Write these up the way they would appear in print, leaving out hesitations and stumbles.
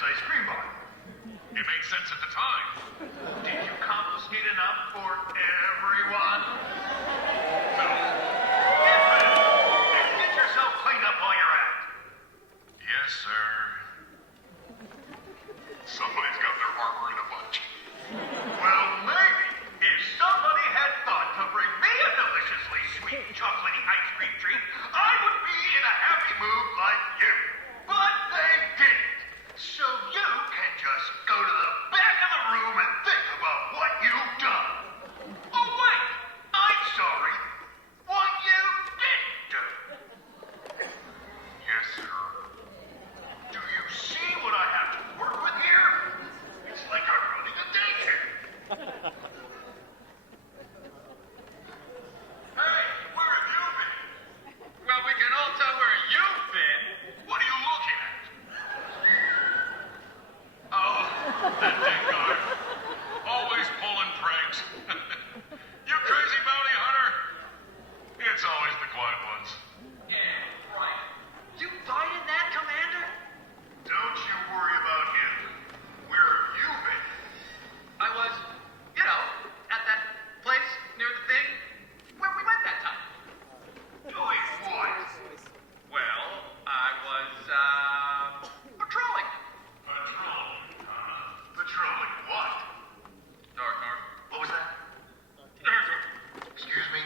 this ice cream bar. It made sense at the time. Did you confiscate enough for everyone? No. And get yourself cleaned up while you're at it. Yes, sir. Somebody's got their armor in a bunch. Well, maybe if somebody had thought to bring me a deliciously sweet chocolatey ice cream treat, I would be in a happy mood like you. But they didn't. So you can just go to the back of the room and think about what you've done. Oh, wait. I'm sorry. What you didn't do. Yes, sir. Do you see what I have to work with here? It's like I'm running a daycare. Hey, where have you been? Well, we can all tell where you've been. What are you looking at? Oh, that dang guy. Always pulling pranks. You crazy bounty hunter? It's always the quiet ones. Yeah, right. You buying that, Commander? Don't you worry about him. Where have you been? I was, at that place near the thing where we went that time. Doing what? Well, I was, patrolling. Patrolling, huh? Patrolling what? Dark North. What was that? Excuse me?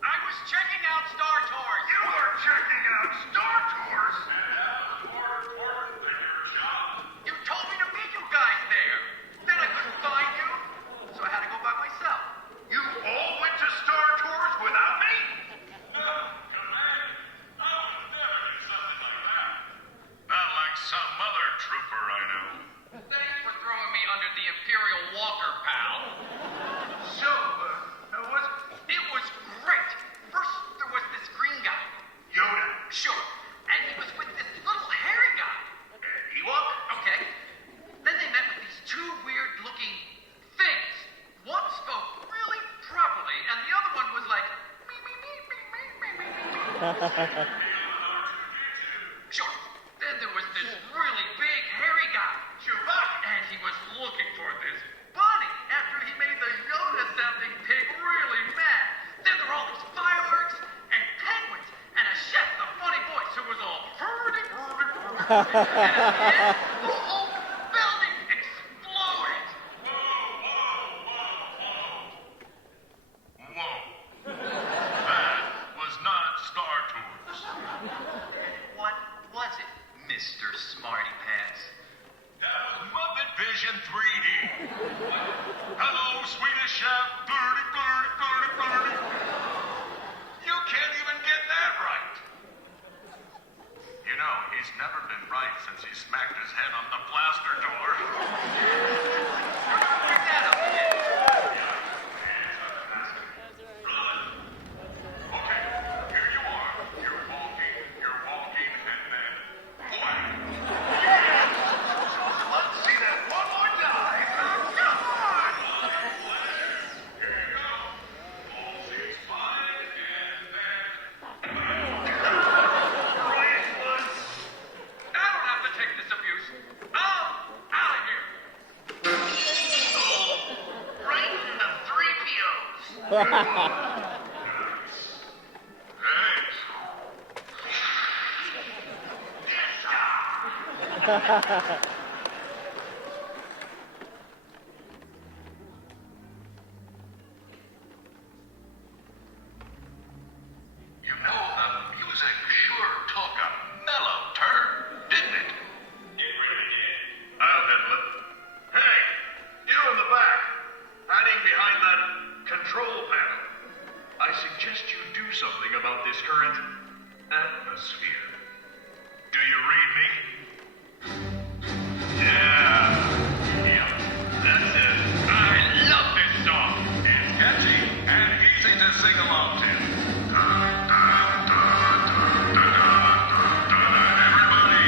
I was checking out Star Tours. You are checking out Star Tours? More important than your job. You told me to meet you guys there. Then I couldn't find you, so I had to go by myself. You all went to Star Tours without me? No, Commander. I would never do something like that. Not like some other trooper I know. Thanks for throwing me under the Imperial Walker, pal. So, It was great. First, there was this green guy. Yoda. Sure. And he was with this little hairy guy. Ewok? Okay. Then they met with these two weird-looking things. One spoke really properly, and the other one was like, me, me, me, me, me, me, me, me. Sure. Then there was this really big, hairy guy. Chewbacca. And he was looking for this bunny after he made the Yoda-sounding pig really mad. Then there were all these fireworks and penguins and a chef, the funny voice, who was all hurdy, hurdy, hurdy. And at the end, the whole building exploded. Whoa. That was not Star Tours. What was it, Mr. Smarty Pants? That was Muppet Vision 3D. Hello, Swedish chef. Birdie, birdie, birdie, birdie. You can't even get that right. You know, he's never been right since he smacked his head on the blaster door. Bring that up again. Okay, here you are. You're walking, and then whack. Let's see that one more time. Come on! Here you go. All seems fine, and then... Bracelets! I don't have to take this abuse. I'm out of here. Oh, right in the 3POs. Good one. Thanks. Yes, sir. You know, the music sure took a mellow turn, didn't it? It really did. I'll handle it. Hey, you in the back, hiding behind that control panel. I suggest you do something about this current atmosphere. Do you read me? Yeah. Yep, that's it. I love this song. It's catchy and easy to sing along to. Everybody,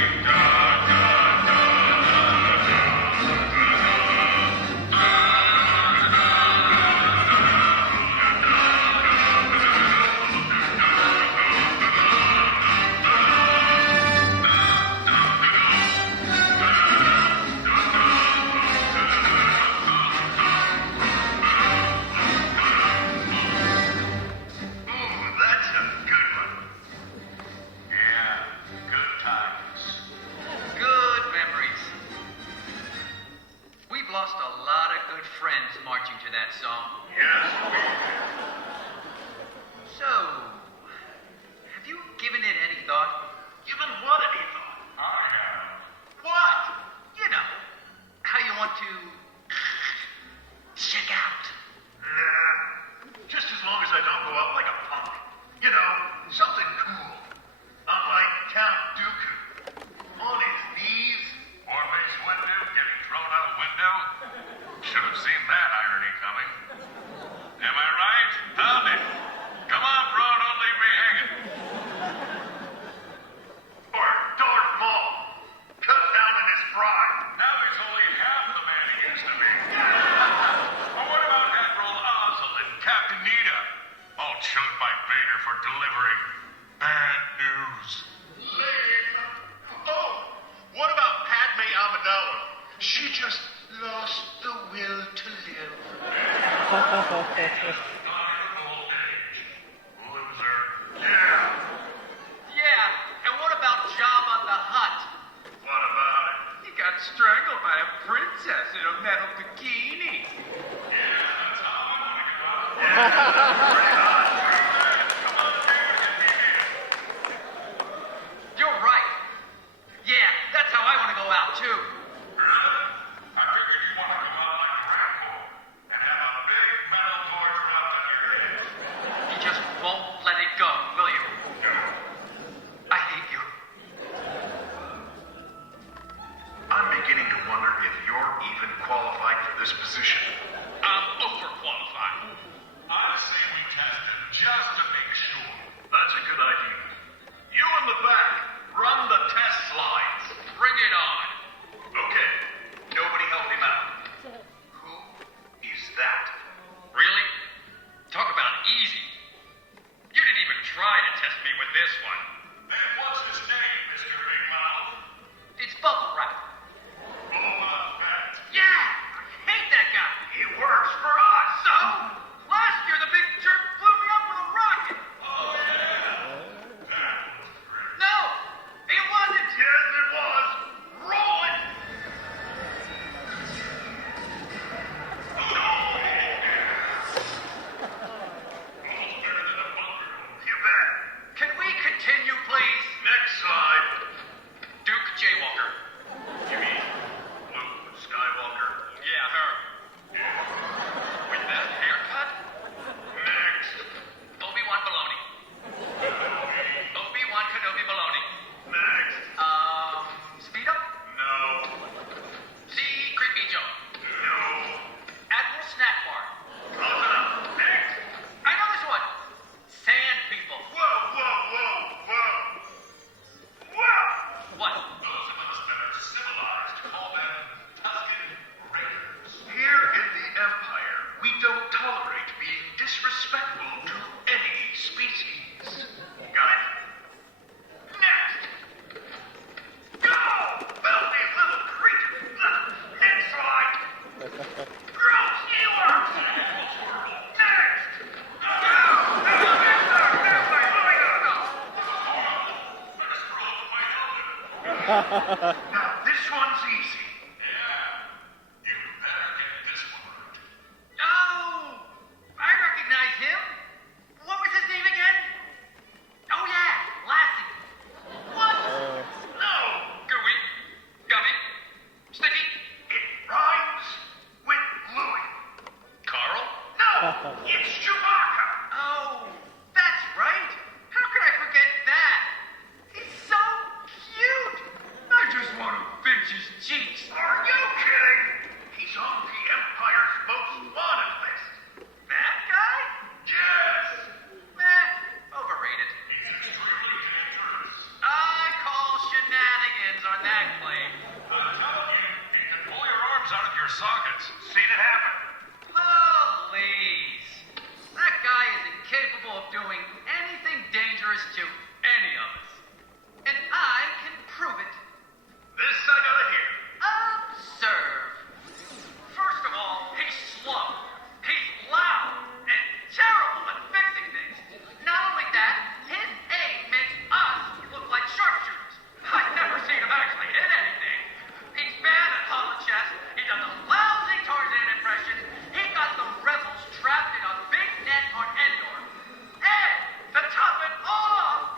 for delivering bad news. Lame. Oh, what about Padme Amidala? She just lost the will to live. Not her old age. Loser. Yeah. Yeah, and what about Jabba the Hutt? What about it? He got strangled by a princess in a metal bikini. Yeah, that's how I want to go out. Yeah, that's pretty hot. Come on, David, get me here. You're right. Yeah, that's how I want to go out, too. Really? I figured you wanted to go out like a Rambo and have a big metal torch dropped on your head. You just won't let it go, will you? No. I hate you. I'm beginning to wonder if you're even qualified for this position. I'm overqualified. I'd say we test it just to make sure. That's a good idea. You in the back, run the test slides. Bring it on. Okay, nobody help him out. Who is that? Really? Talk about easy. You didn't even try to test me with this one. Then what's his name, Mr. Big Mouth? It's bubble wrap. Boba Fett. Yeah! I hate that guy. He works for us. So? Last year the big jerk blew me up with a rocket. Oh, yeah. That was great. No! It wasn't! Yes, it was. Roll it. Almost better than a bunker. You bet. Can we continue, please? Next slide. Duke Jaywalker. You mean Luke Skywalker? Yeah, her. Yeah. With that haircut? Next. Obi-Wan Baloney. Obi-Wan Kenobi Baloney. Next. Speedo? No. Z. Creepy Joe. No. Admiral Snack Bar. Close enough. Next. I know this one. Sand People. Whoa, whoa, whoa, whoa. Whoa. What? Those of us that are civilized call them Tusken Raiders. Here in the Empire, we don't tolerate being disrespectful to any species. Got it? Next. Go! Filthy little creature! Next slide. Gross Ewoks! Next! Go! Moving on! Better scroll up my helmet. Now, this one's easy. Yeah. You better get this one right. Oh! I recognize him. What was his name again? Oh, yeah. Lassie. What? No! Gooey. Gummy. Sticky. It rhymes with Louie. Carl? No! It's Chewbacca! Oh, that's right. How could I forget that? He's so cute. I just want to pinch his cheeks. Are you kidding? He's on the Empire's most wanted list. That guy? Yes! Overrated. He's extremely dangerous. I call shenanigans on that claim. I'm telling you, he can pull your arms out of your sockets. Seen it happen. Please. That guy is incapable of doing anything dangerous to any of us. And I can prove it. This I gotta hear. Observe. First of all, he's slow. He's loud and terrible at fixing things. Not only that, his aim makes us look like sharpshooters. I've never seen him actually hit anything. He's bad at hollow chess. He does a lousy Tarzan impression. He got the rebels trapped in a big net on Endor. And to top it all off,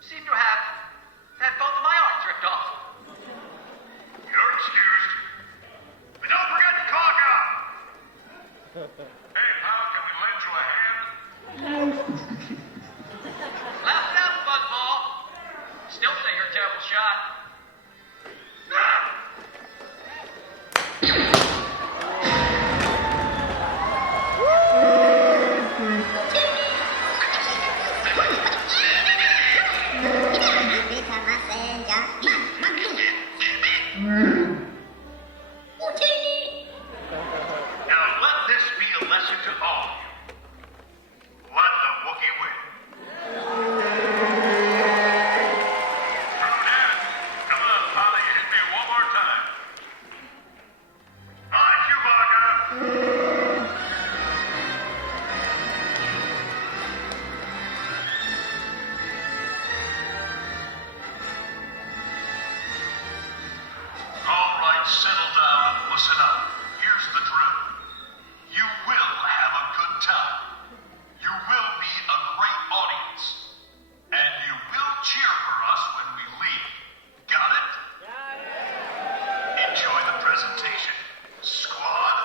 seem to have had both of my arms ripped off. You're excused. But don't forget to clock out. Hey, pal, can we lend you a hand? Laugh it out, Buzzball. Still say you're a terrible shot. Now let this be a lesson to all of you. Let the Wookiee win. Dad, come on, Polly, hit me one more time. Bye, Chewbacca. All right, settle down and listen up. Here's the drill. You will have a good time. You will be a great audience. And you will cheer for us when we leave. Got it? Got it. Enjoy the presentation, squad.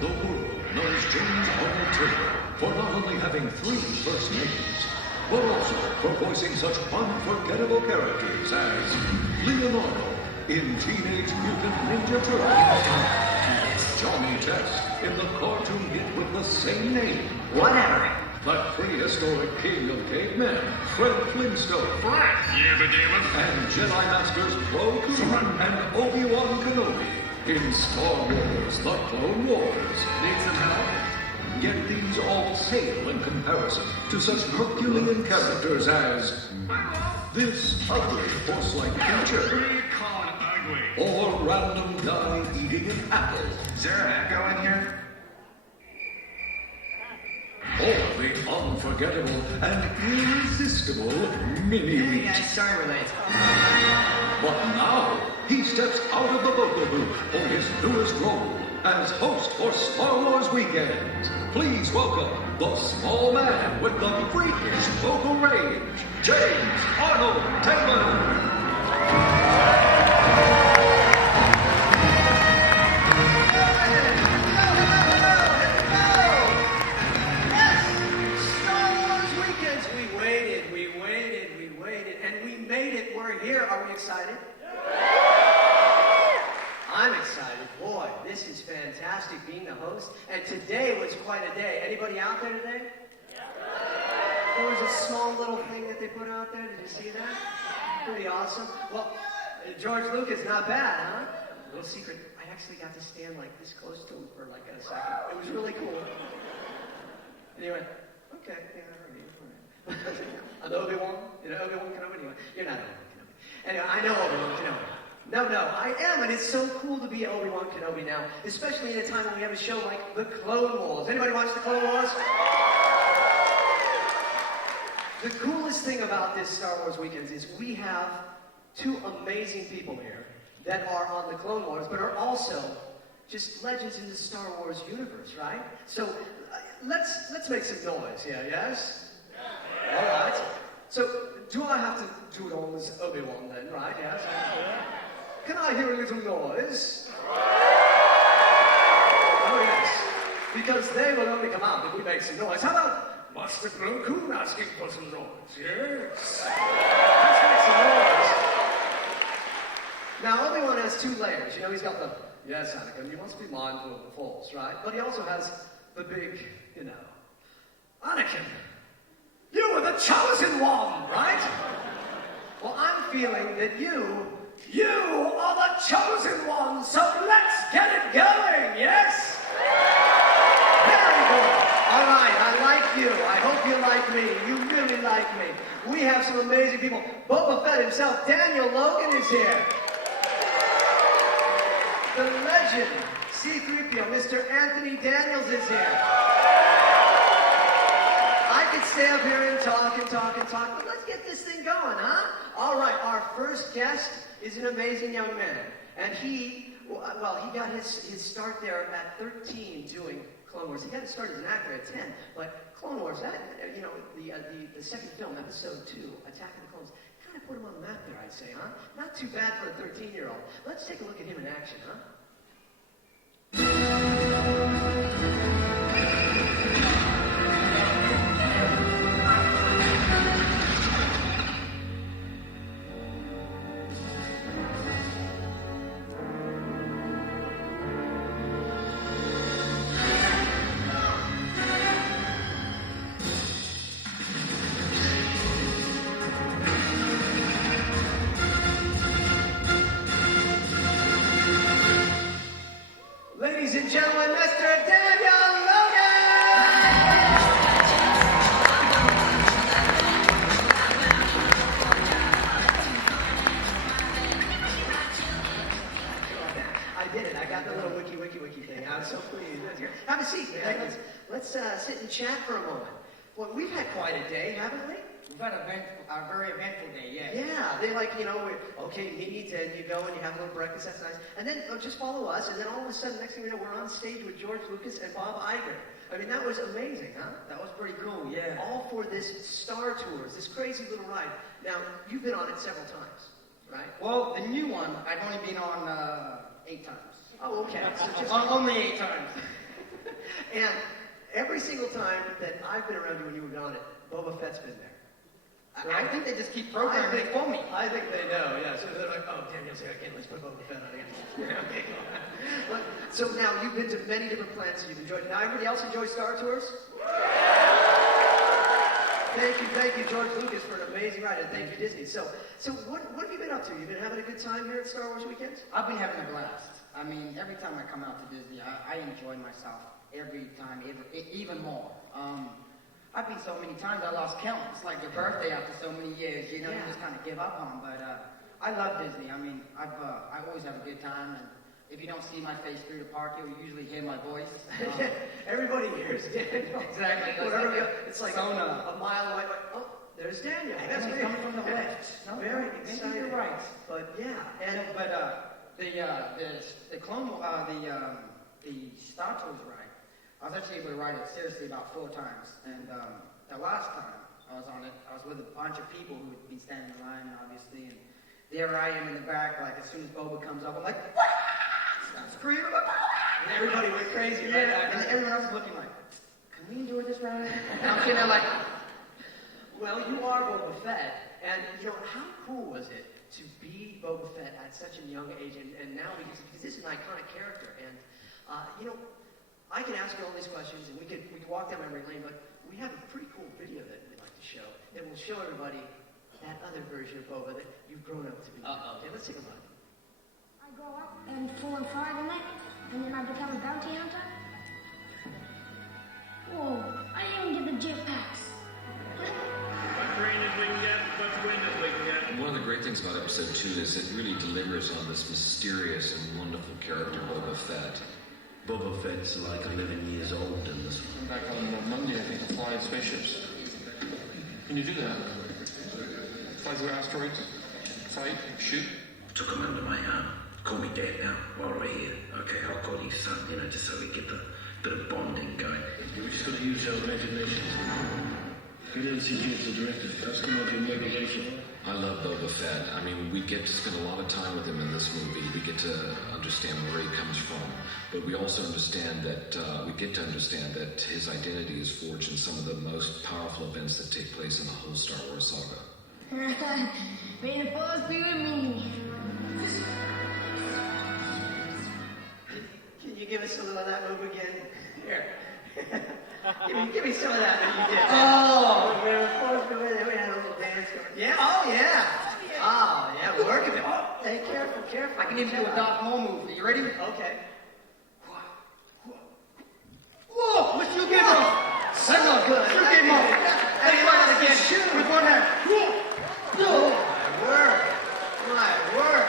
The world knows James Arnold Taylor for not only having 3 first names, but also for voicing such unforgettable characters as Leonardo in Teenage Mutant Ninja Turtles, Johnny Test in the cartoon hit with the same name, Whatever. the prehistoric king of cavemen, Fred Flintstone, and Jedi Masters Plo Koon and Obi-Wan Kenobi in Star Wars The Clone Wars. Need some help? Yet these all pale in comparison to such Herculean characters as this ugly horse-like creature, or random guy eating an apple, Is there an echo in here? or the unforgettable and irresistible Mini-Me. sorry we're late. But now, he steps out of the vocal booth for his newest role as host for Star Wars Weekends. Please welcome the small man with the freakish vocal range, James Arnold Taylor. Star Wars Weekends. We waited, and we made it. We're here. Are we excited? I'm excited. Boy, this is fantastic being the host. And today was quite a day. Anybody out there today? There was a small little thing that they put out there. Did you see that? Pretty awesome. Well, George Lucas, not bad, huh? A little secret. I actually got to stand like this close to him for like a second. It was really cool. And he went, okay, yeah, I heard you. I know Obi-Wan. You know Obi-Wan Kenobi? Anyway, you're not Obi-Wan Kenobi. Anyway, I know Obi-Wan Kenobi. No, I am, and it's so cool to be Obi-Wan Kenobi now, especially in a time when we have a show like The Clone Wars. Anybody watch The Clone Wars? The coolest thing about this Star Wars Weekends is we have 2 amazing people here that are on The Clone Wars, but are also just legends in the Star Wars universe, right? So let's make some noise here, yes? All right. So do I have to do it all as Obi-Wan then, right? Yes. Can I hear a little noise? Oh yes, because they will only come out if we make some noise. How about Master Plo Koon asking for some noise? Yes. Let's make some noise. Now Obi-Wan has 2 layers. You know, he's got the yes, Anakin, you must be mindful of the Force, right? But he also has the big, you know, Anakin, you were the chosen one, right? Well, I'm feeling that you are the chosen one, so let's get it going, yes? Very good. All right, I like you. I hope you like me. You really like me. We have some amazing people. Boba Fett himself, Daniel Logan is here. The legend, C-3PO, Mr. Anthony Daniels is here. I could stay up here and talk and talk and talk, but let's get this thing going, huh? All right, our first guest is an amazing young man. And he got his start there at 13 doing Clone Wars. He got his start as an actor at 10, but Clone Wars, the second film, episode 2, Attack of the Clones, kind of put him on the map there, I'd say, huh? Not too bad for a 13-year-old. Let's take a look at him in action, huh? Ladies and gentlemen, Mr. Daniel Logan! I did it. I got the little wiki thing. I was so pleased. Have a seat, man. Let's sit and chat for a moment. Well, we've had quite a day, haven't we? We've had a very eventful day, yeah. Yeah, they okay, meet, and you go and you have a little breakfast, that's nice. And then just follow us, and then all of a sudden, next thing you know, we're on stage with George Lucas and Bob Iger. I mean, that was amazing, huh? That was pretty cool, yeah. All for this Star Tours, this crazy little ride. Now, you've been on it several times, right? Well, the new one, I've only been on 8 times. Oh, okay. So Only 8 times. And every single time that I've been around you when you've been on it, Boba Fett's been there. I think they just keep programming it for me. I think they know, yeah. So they're like, oh, Daniel's here again, let's put Boba Fett on again. So now, you've been to many different planets and you've enjoyed it. Now, everybody else enjoy Star Tours? Thank you, George Lucas, for an amazing ride, and thank you, Disney. So what have you been up to? You've been having a good time here at Star Wars Weekends? I've been having a blast. I mean, every time I come out to Disney, I enjoy myself every time, even more. I've been so many times I lost count. It's like your birthday after so many years, you know, you just kind of give up on. But I love Disney. I mean, I always have a good time, and if you don't see my face through the park, you'll usually hear my voice. Everybody hears Daniel. Exactly. It's like a mile away. Oh, there's Daniel. That's me. Coming from the left. No, very excited. Maybe you're right. But yeah, and the Star Tours ride, I was actually able to ride it seriously about 4 times. And the last time I was on it, I was with a bunch of people who had been standing in line, obviously, and there I am in the back, like as soon as Boba comes up, I'm like, "Wah!" I'm screaming, and everybody went crazy, right? And everyone else was looking like, can we enjoy this ride? And I'm sitting there like, well, you are Boba Fett, and how cool was it to be Boba Fett at such a young age, and now because this is an iconic character, and I can ask you all these questions, and we could walk down memory lane, but we have a pretty cool video that we'd like to show, that will show everybody that other version of Boba that you've grown up to be. Okay, let's take a look. I grow up and 4 and 5 in it, and then I become a bounty hunter. Whoa, I didn't even get the jetpacks. Much rain as we can get, much wind as we can get. One of the great things about episode 2 is it really delivers on this mysterious and wonderful character, Boba Fett. Boba Fett's like 11 years old in this one. Back on Monday, I think, to fly spaceships. Can you do that? Fly through asteroids, fight, shoot? Took him under my arm. Call me Dad now, while we're here. Okay, I'll call you son, just so we get the bit of bonding going. We're just going to use our imaginations. Good LCG is the director. That's come up in navigation. I love Boba Fett. I mean, we get to spend a lot of time with him in this movie. We get to understand where he comes from, but we also understand that his identity is forged in some of the most powerful events that take place in the whole Star Wars saga. May the force be with me. Can you give us a little of that move again? Here. give me some of that you did. Oh, we had a little dance going. Yeah, oh yeah. Oh yeah, work a bit. Oh, hey, careful. I can even do a Darth Maul move. Are you ready? Okay. Whoa, let's do again, bro. That's not good. Shoot again, Maul. Hey, try that again. Shoot. With one hand. Oh, my word.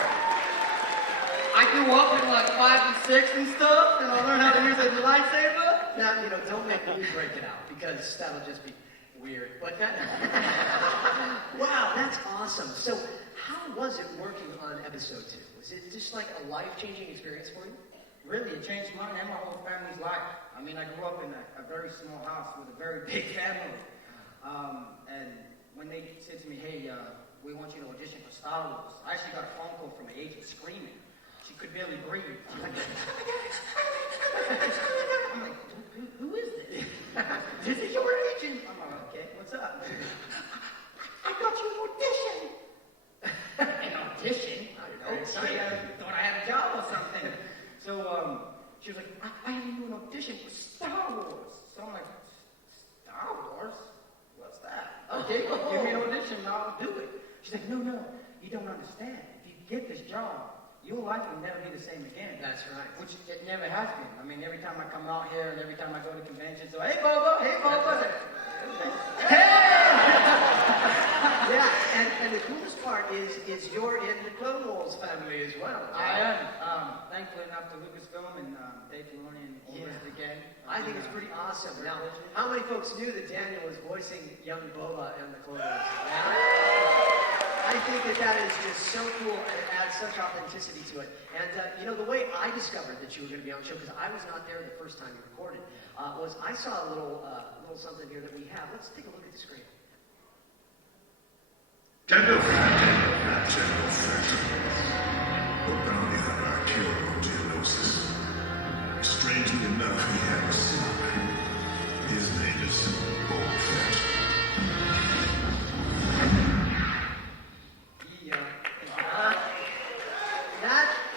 I grew up in like 5 and 6 and stuff, and I learned how to use a lightsaber. Now, don't make me break it out, because that'll just be weird. weird. But wow, that's awesome. So how was it working on episode 2? Was it just like a life-changing experience for you? Really, it changed mine and my whole family's life. I mean, I grew up in a very small house with a very big family. And when they said to me, hey, we want you to audition for Star Wars, I actually got a phone call from an agent screaming. She could barely breathe. I'm like, who is this? This is your agent. I'm like, okay, what's up? I got you an audition. An audition? I thought I had a job or something. So she was like, I have you an audition for Star Wars. So I'm like, Star Wars? What's that? Okay, give me an audition and I'll do it. She's like, no, you don't understand. If you get this job, your life will never be the same again. That's right. Which it never has been. I mean, every time I come out here and every time I go to conventions, so, hey, Boba. Hey! Yeah, and the coolest part is you're in the Clone Wars family as well. I am. Thankfully enough to Lucasfilm and Dave Filoni and all this again. I think it's pretty awesome. Now, how many folks knew that Daniel was voicing young Boba in the Clone Wars? I think that is just so cool and it adds such authenticity to it. And, the way I discovered that you were going to be on the show, because I was not there the first time you recorded, was I saw a little something here that we have. Let's take a look at the screen. Daniel Logan, but bounty hunter archaeogenesis. Strangely enough, he had a son. His name is Boba Fett.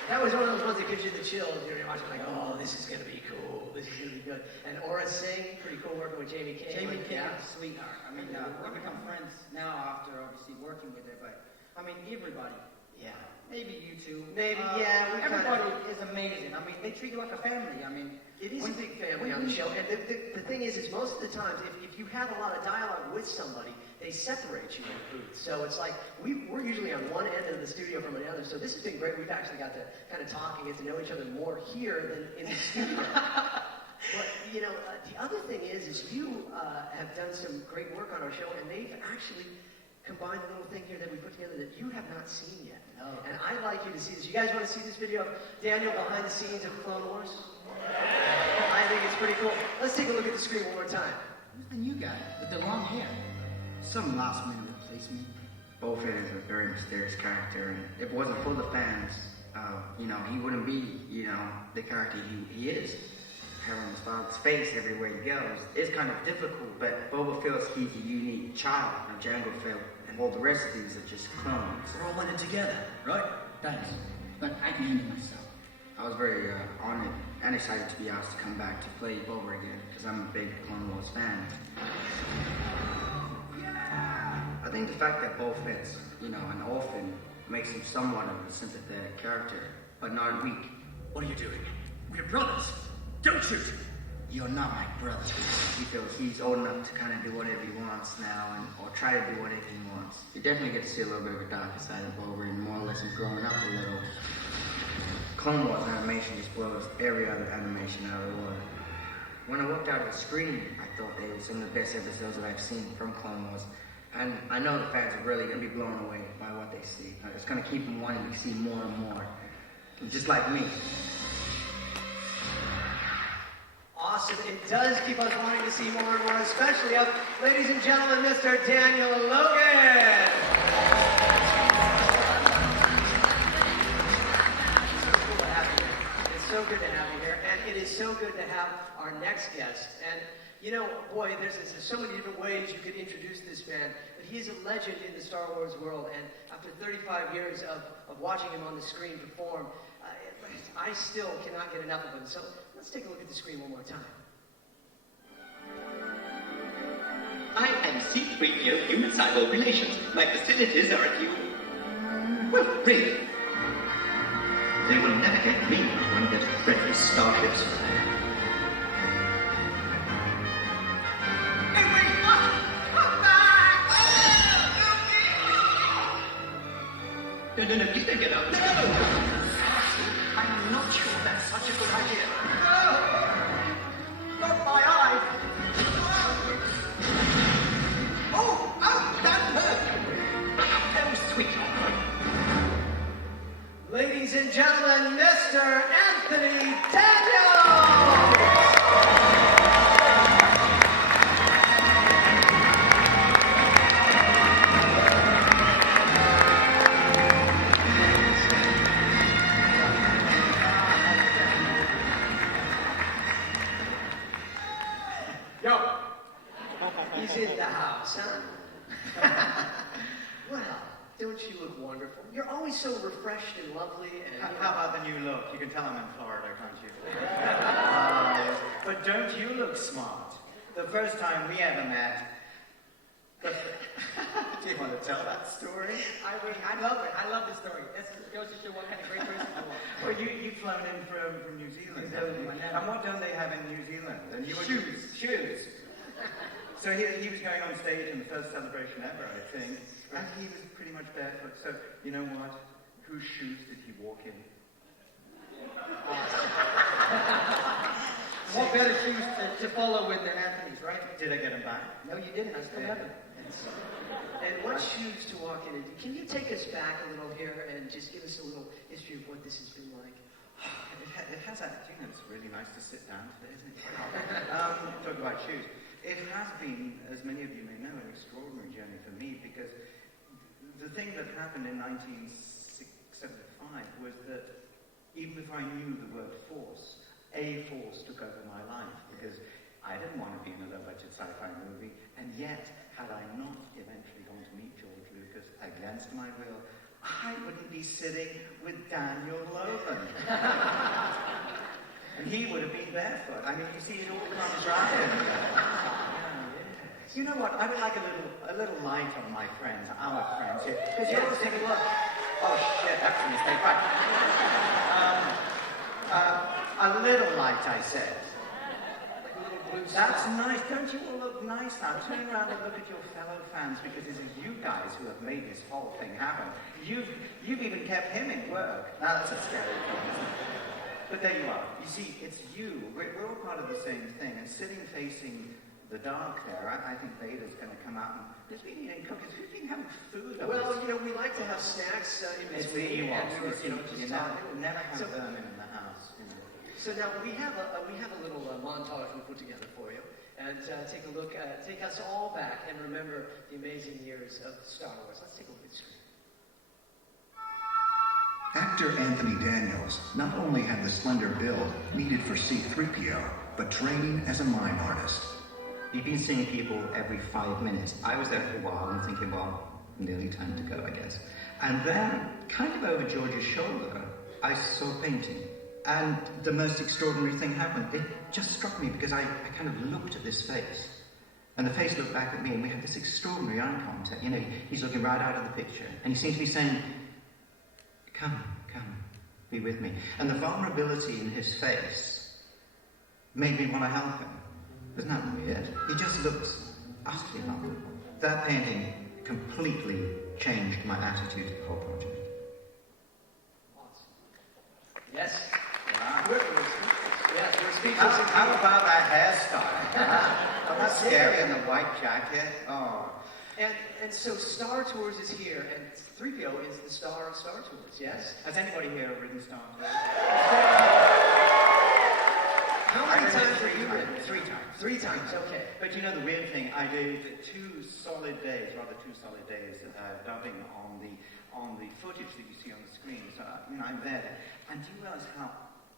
That was one of those ones that gives you the chills. You're watching like, oh, this is going to be cool. This is going to be good. And Aura Singh, pretty cool working with Jamie King. Jamie King is a sweetheart. I mean, we've become friends now after obviously working with her, but I mean, everybody. Yeah. Maybe you two. Maybe, everybody is amazing. I mean, they treat you like a family. I mean, it is a big family on the show. And the thing is most of the times, if you have a lot of dialogue with somebody, they separate you in the booth. So it's like, we're usually on one end of the studio from another. So this has been great. We've actually got to kind of talk and get to know each other more here than in the studio. But, the other thing is you have done some great work on our show, and they've actually combined a little thing here that we put together that you have not seen yet. No. And I'd like you to see this. You guys want to see this video of Daniel behind the scenes of Clone Wars? I think it's pretty cool. Let's take a look at the screen one more time. Who's the new guy with the long hair? Some last minute replacement. Boba Fett is a very mysterious character, and if it wasn't for the fans, he wouldn't be, the character he is. Having his father's face everywhere he goes. It's kind of difficult, but Boba feels he's a unique child of Jango Fett, and all the rest of these are just clones. We're all in it together, right? Thanks. But I can handle myself. I was very honored and excited to be asked to come back to play Boba again, because I'm a big Clone Wars fan. I think the fact that Boba Fett's, an orphan makes him somewhat of a sympathetic character, but not weak. What are you doing? We're brothers. Don't shoot! You're not my brother. He feels he's old enough to kind of do whatever he wants now, or try to do whatever he wants. You definitely get to see a little bit of a darker side of Boba, and more or less him growing up a little. Clone Wars animation just blows every other animation out of the water. When I walked out of the screen, I thought they were some of the best episodes that I've seen from Clone Wars. And I know the fans are really going to be blown away by what they see. It's going to keep them wanting to see more and more. Just like me. Awesome. It does keep us wanting to see more and more, especially of, ladies and gentlemen, Mr. Daniel Logan. It's so good to have you here, and it is so good to have our next guest. And boy, there's so many different ways you could introduce this man, but he is a legend in the Star Wars world, and after 35 years of watching him on the screen perform, I still cannot get enough of him. So let's take a look at the screen one more time. I am C-3PO Human-Cyber Relations. My facilities are at you. Well, really. They will never get me into one of those friendly starships. Hey, wait, what? Come back! No, please don't get up. No! I'm not sure that's such a good idea. No! Not my eye! sweet Arnold. Ladies and gentlemen, Mr. Anthony Daniel! Yo! He's in the house, huh? Well, don't you look wonderful? You're always so refreshed and lovely and... How about the new look? You can tell I'm in Florida, can't you? But don't you look smart? The first time we ever met... Do you want to tell that story? I love it. I love this story. This goes to show what kind of great person you are. Well, you've flown in from New Zealand. And what don't they have in New Zealand? And you were shoes. So he was going on stage in the first celebration ever, I think, and he was pretty much barefoot. So, you know what? Whose shoes did he walk in? What better shoes to follow with than Anthony's, right? Did I get him back? No, you didn't. I still have them. And what shoes to walk in? Can you take us back a little here and just give us a little history of what this has been like? It has that, you know, it's really nice to sit down today, isn't it? Talk about shoes. It has been, as many of you may know, an extraordinary journey for me because the thing that happened in 1975 was that even if I knew the word force, a force took over my life because I didn't want to be in a low-budget sci-fi movie, and yet, had I not eventually gone to meet George Lucas against my will, I wouldn't be sitting with Daniel Logan. And he would have been barefoot. I mean, you see, it all comes round. You know what? I would like a little light on my friends, our friends here. Because you always think, look, oh shit, that's a mistake. Right. A little light, I said. That's nice. Don't you all look nice now? Turn around and look at your fellow fans because it is you guys who have made this whole thing happen. You've even kept him in work. Now that's a scary thing. But there you are. You see, it's you. We're all part of the same thing. And sitting facing the dark there, I think Vader's going to come out and who's been eating cookies? Who's been having food? Well, you know, we like to have snacks in between. You never have vermin in the house. You know. So now we have a little montage we put together for you, and take a look. Take us all back and remember the amazing years of Star Wars. Let's take a look at the screen. Actor Anthony Daniels not only had the slender build needed for C-3PO, but training as a mime artist. You've been seeing people every 5 minutes. I was there for a while and thinking, well, nearly time to go, I guess. And then, kind of over George's shoulder, I saw painting. And the most extraordinary thing happened. It just struck me because I kind of looked at this face. And the face looked back at me, and we had this extraordinary eye contact. You know, he's looking right out of the picture. And he seemed to be saying, come, be with me. And the vulnerability in his face made me want to help him. Isn't that weird? He just looks utterly lovely. That painting completely changed my attitude to the whole project. Yes. Wow. Yes, we're speechless. How about that hairstyle? Oh, that's scary in the white jacket. Oh. And so Star Tours is here, and 3PO is the star of Star Tours, yes? Has anybody here ridden Star Tours? How many times have you ridden? 3 times. 3 times, okay. But you know the weird thing, I did 2 solid days of dubbing on the footage that you see on the screen. So I'm there. And do you realize how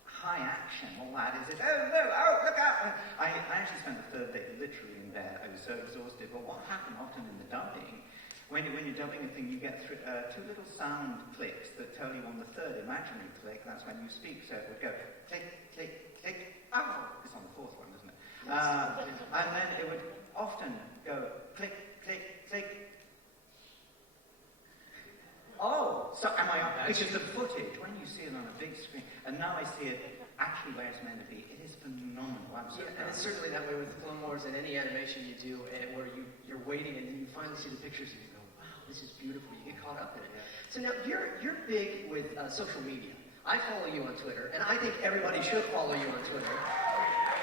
high action all that is? Oh no, oh look out! I actually spent the 3rd day literally in bed. I was so exhausted. But what happened often in the dubbing, when you're dubbing a thing, you get 2 little sound clicks that tell you on the 3rd imaginary click, that's when you speak. So it would go click, click, click. Oh, it's on the 4th one, isn't it? And then it would often go click, click, click. Oh, so am I on? Because the footage, when you see it on a big screen, and now I see it actually where it's meant to be, it is phenomenal. I'm so and it's certainly that way with Clone Wars and any animation you do, where you're waiting and then you finally see the pictures and you go, wow, this is beautiful. You get caught up in it. So now you're big with social media. I follow you on Twitter, and I think everybody should follow you on Twitter.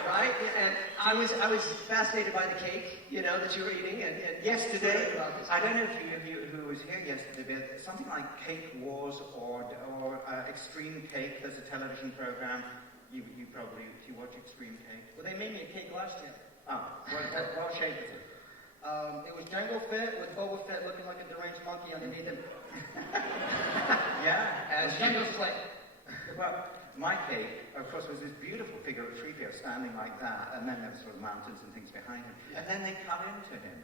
Right? And I was fascinated by the cake, that you were eating, and yesterday, I don't know if you who was here yesterday, we had something like Cake Wars or Extreme Cake. There's a television program. You probably, if you watch Extreme Cake. Well, they made me a cake last year. Oh, what shape is it? It was Jango Fett with Boba Fett looking like a deranged monkey underneath him. Yeah? As Jango's plate. Well, my cake, of course, was this beautiful figure of 3PO standing like that, and then there were sort of mountains and things behind him. And then they cut into him.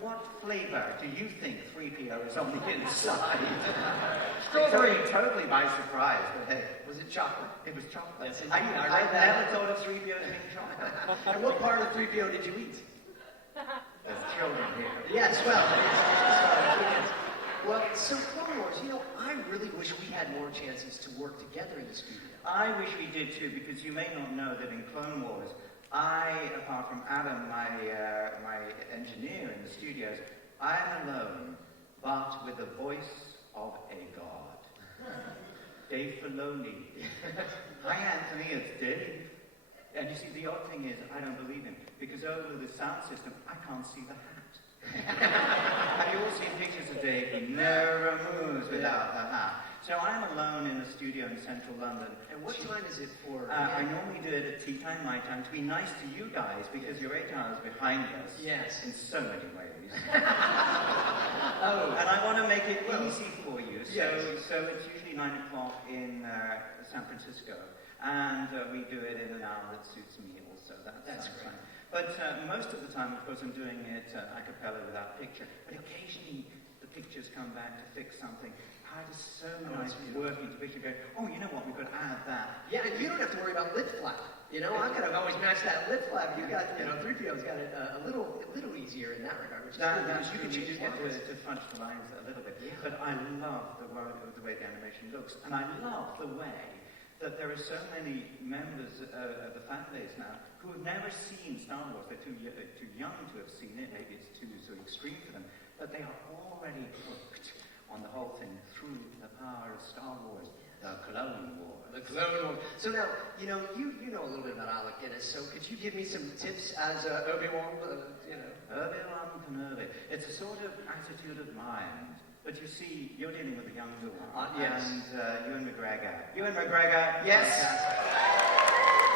What flavor do you think 3PO is on the inside? Strawberry, totally by surprise, but hey. Was it chocolate? It was chocolate. Yes, I never thought of 3PO as being chocolate. And what part of 3PO did you eat? There's children here. Yes, well, well, so Clone Wars, I really wish we had more chances to work together in the studio. I wish we did too, because you may not know that in Clone Wars, I, apart from Adam, my engineer in the studios, I am alone, but with the voice of a god. Dave Filoni. Hi, Anthony, it's Dave. And you see, the odd thing is, I don't believe him, because over the sound system, I can't see the hat. Have you all seen pictures of Dave? He never moves without the hat. So I'm alone in a studio in central London. And what time is it for? I normally do it at tea time, my time, to be nice to you guys, because you're 8 hours behind us. Yes. In so many ways. And I want to make it easy for you. So it's usually 9 o'clock in San Francisco. And we do it in an hour that suits me also. That's great. But most of the time, of course, I'm doing it a cappella without picture. But occasionally, the pictures come back to fix something. It is so nice working to picture going, oh, you know what, we've got to add that. Yeah, and you don't have to worry about lip flap. I could have always matched that lip flap. You got, 3PO's got it a little easier in that regard, which is good. You do get to punch the lines a little bit. Yeah. But I love the way the animation looks. And I love the way that there are so many members of the fan base now who have never seen Star Wars. They're too young to have seen it. Maybe it's too extreme for them. But they are already hooked on the whole thing through the power of Star Wars, the Clone Wars. The Clone Wars. So now, you know a little bit about Alec Guinness. So could you give me some tips as Obi-Wan? Obi-Wan Kenobi. It's a sort of attitude of mind. But you see, you're dealing with a younger one. Yes. And Ewan McGregor. Ewan McGregor. Yes.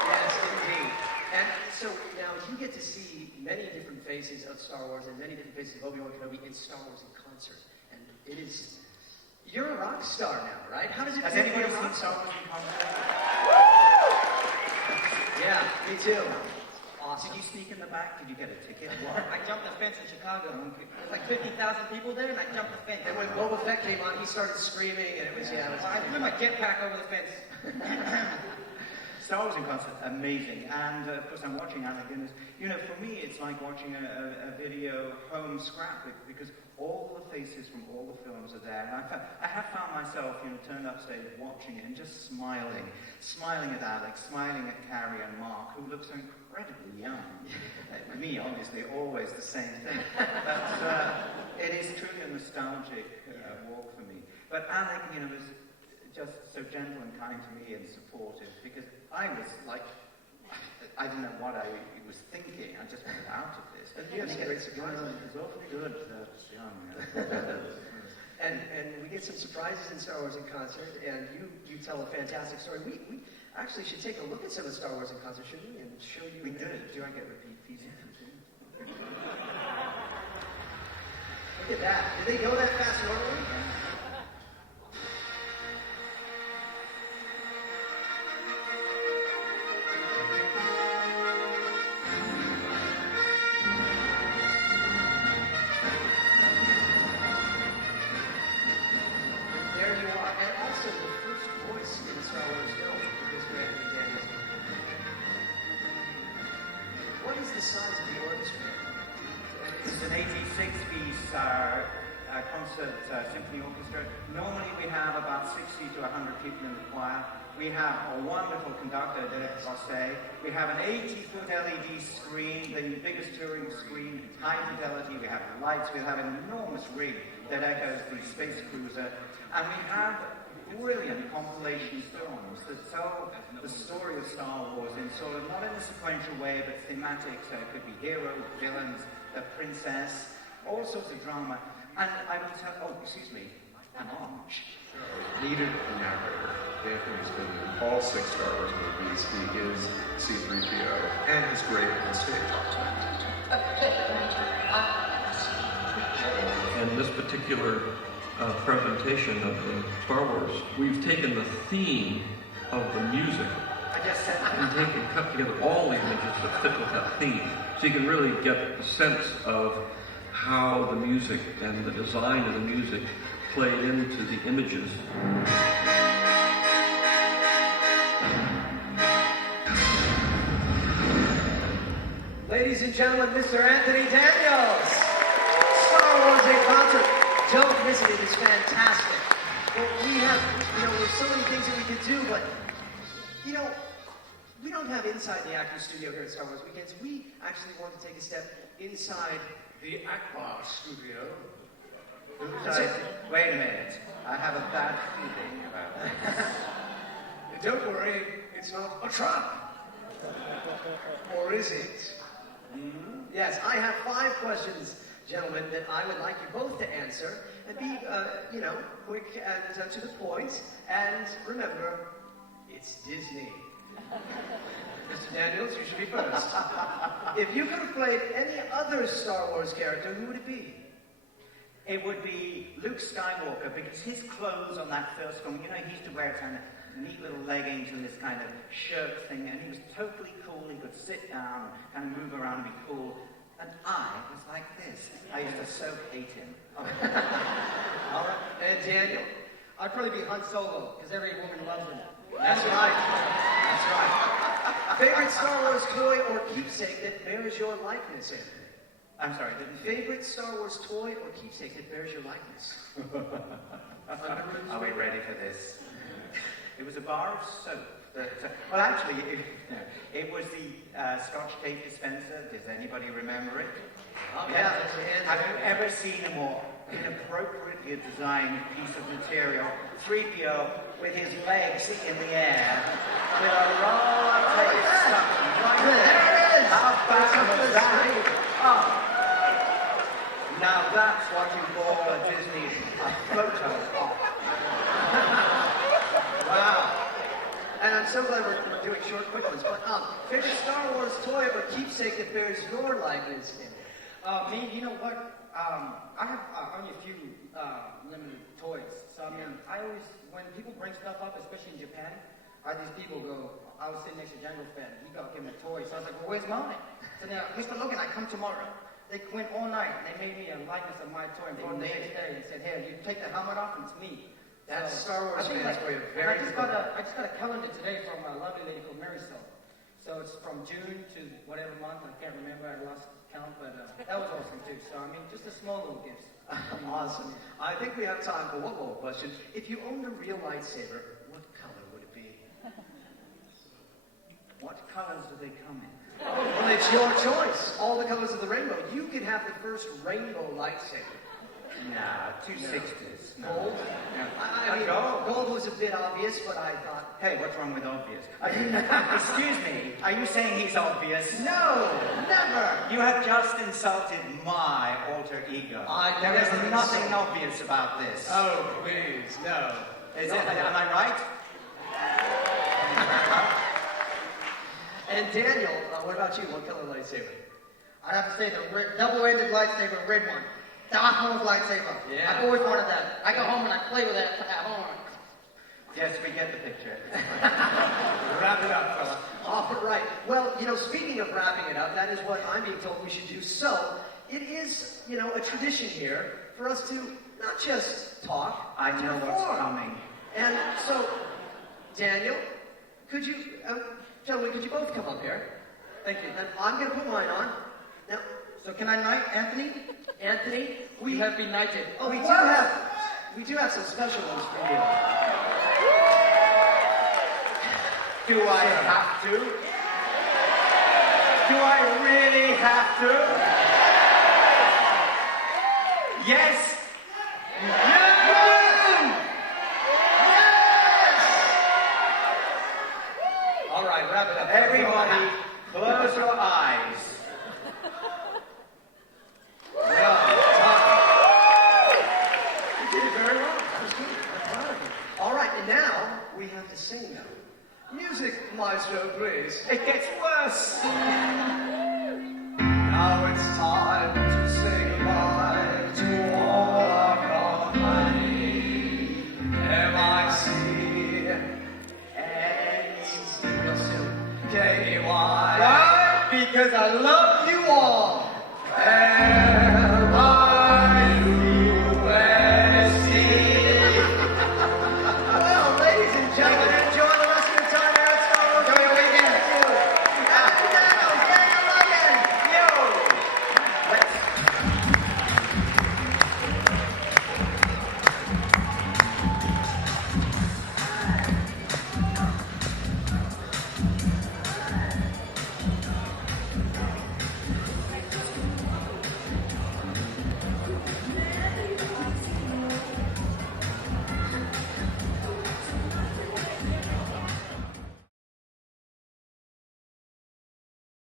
Yes, indeed. And so now you get to see many different faces of Star Wars and many different faces of Obi-Wan Kenobi in Star Wars in concert. And it is... You're a rock star now, right? How does it feel? Has anybody seen Star Wars in concert? Yeah, me too. Awesome. Did you sneak in the back? Did you get a ticket? I jumped the fence in Chicago. There's like 50,000 people there, and I jumped the fence. And when Boba Fett came on, he started screaming, and it was, I threw my jetpack over the fence. Star Wars in concert, amazing. And of course, I'm watching Alec Guinness. For me, it's like watching a video home scrapbook because all the faces from all the films are there. And I have found myself, turned upstage watching it and just smiling at Alex, smiling at Carrie and Mark, who look so incredibly young. Me, obviously, always the same thing. But it is truly a nostalgic walk for me. But Alec, was just so gentle and kind to me and supportive because I was like, I didn't know what I was thinking. I just wanted out of this. And you have some great surprises. It's awfully good that's young. And we get some surprises in Star Wars in concert, and you tell a fantastic story. We actually should take a look at some of Star Wars in concert, shouldn't we? And show you. We did. Do I get repeat fees? Look at that. Did they go that fast normally? Symphony orchestra. Normally we have about 60 to 100 people in the choir. We have a wonderful conductor, Derek Rosset. We have an 80-foot LED screen, the biggest touring screen, high fidelity. We have lights. We have an enormous rig that echoes the space cruiser. And we have brilliant compilation films that tell the story of Star Wars in sort of, not in a sequential way, but thematic. So it could be heroes, villains, the princess, all sorts of drama. And I will tell, oh, excuse me, an orange. Needed a narrator. Anthony's been in all 6 Star Wars movies. He is C-3PO, and he's great on stage. In this particular presentation of the Star Wars, we've taken the theme of the music and cut together all the images that fit with that theme. So you can really get the sense of how the music and the design of the music played into the images. Ladies and gentlemen, Mr. Anthony Daniels. Star Wars A Concert. Don't miss it. It is fantastic. But we have, there's so many things that we could do, but, we don't have inside the acting studio here at Star Wars Weekends. We actually want to take a step inside the Akbar studio. Wait a minute. I have a bad feeling about that. Don't worry, it's not a trap. Or is it? Yes, I have 5 questions, gentlemen, that I would like you both to answer and be, quick and to the point. And remember, it's Disney. Mr. Daniels, you should be first. If you could have played any other Star Wars character, who would it be? It would be Luke Skywalker, because his clothes on that first film, he used to wear kind of neat little leggings and this kind of shirt thing, and he was totally cool. He could sit down and kind of move around and be cool. And I was like this. I used to so hate him. All right. And Daniel? I'd probably be Han Solo, because every woman loves him. That's right. That's right. Favorite Star Wars toy or keepsake that bears your likeness in? I'm sorry, favorite Star Wars toy or keepsake that bears your likeness? Are we ready for this? It was a bar of soap. Well, actually, it was the Scotch tape dispenser. Does anybody remember it? Oh, yeah. Have you ever seen a more inappropriately designed piece of material? 3PO with his legs in the air, with a raw tape stuck right there. There it is! How bad was that? Oh. Now that's what you call a Disney photo op. Wow. And I'm so glad we're doing short, quick ones. But favorite Star Wars toy or keepsake that bears your likeness in? Me, you know what? I have only a few limited toys. So, I always, when people bring stuff up, especially in Japan, these people go, I was sitting next to Jango Fett, he got given a toy. So I was like, well, where's mine? So now, Mr. Logan, I come tomorrow. They went all night, and they made me a likeness of my toy and brought it the next day and said, hey, you take the helmet off, and it's me. That's Star Wars fans for you. I just got a calendar today from a lovely lady called Mary Sue. So it's from June to whatever month, I can't remember, I lost count, but that was awesome too. So, just a small little gift. Awesome. I think we have time for one more question. If you owned a real lightsaber, what color would it be? What colors do they come in? Well, it's your choice. All the colors of the rainbow. You could have the first rainbow lightsaber. Nah, 260s. No. Gold? No. I mean, gold was a bit obvious, but I thought... Hey, what's wrong with obvious? Excuse me, are you saying he's obvious? No, never! You have just insulted my alter ego. There is nothing obvious about this. Oh, please, no. Am I right? And Daniel, what about you? What color lightsaber? I'd have to say the double-ended lightsaber, red one. Darth Maul's lightsaber. Yeah. I've always wanted that. I go home and I play with that at home. Yes, we get the picture. Wrap it up, fella. All right. Well, speaking of wrapping it up, that is what I'm being told we should do. So, it is, a tradition here for us to not just talk. I know what's coming. And so, Daniel, could you, gentlemen, could you both come up here? Thank you. And I'm going to put mine on. Now, so can I knight Anthony? Anthony, we have been knighted. Oh, we do have some special ones for you. Do I have to? Do I really have to? Yes. Yes! All right, wrap it up. Everybody, close your eyes. That's good. I'm proud of you. All right, and now we have to sing now. Music, maestro, please. It gets worse. Now it's time to say goodbye to all our company. M-I-C, N-E-C, K-Y. Why? Because I love you all.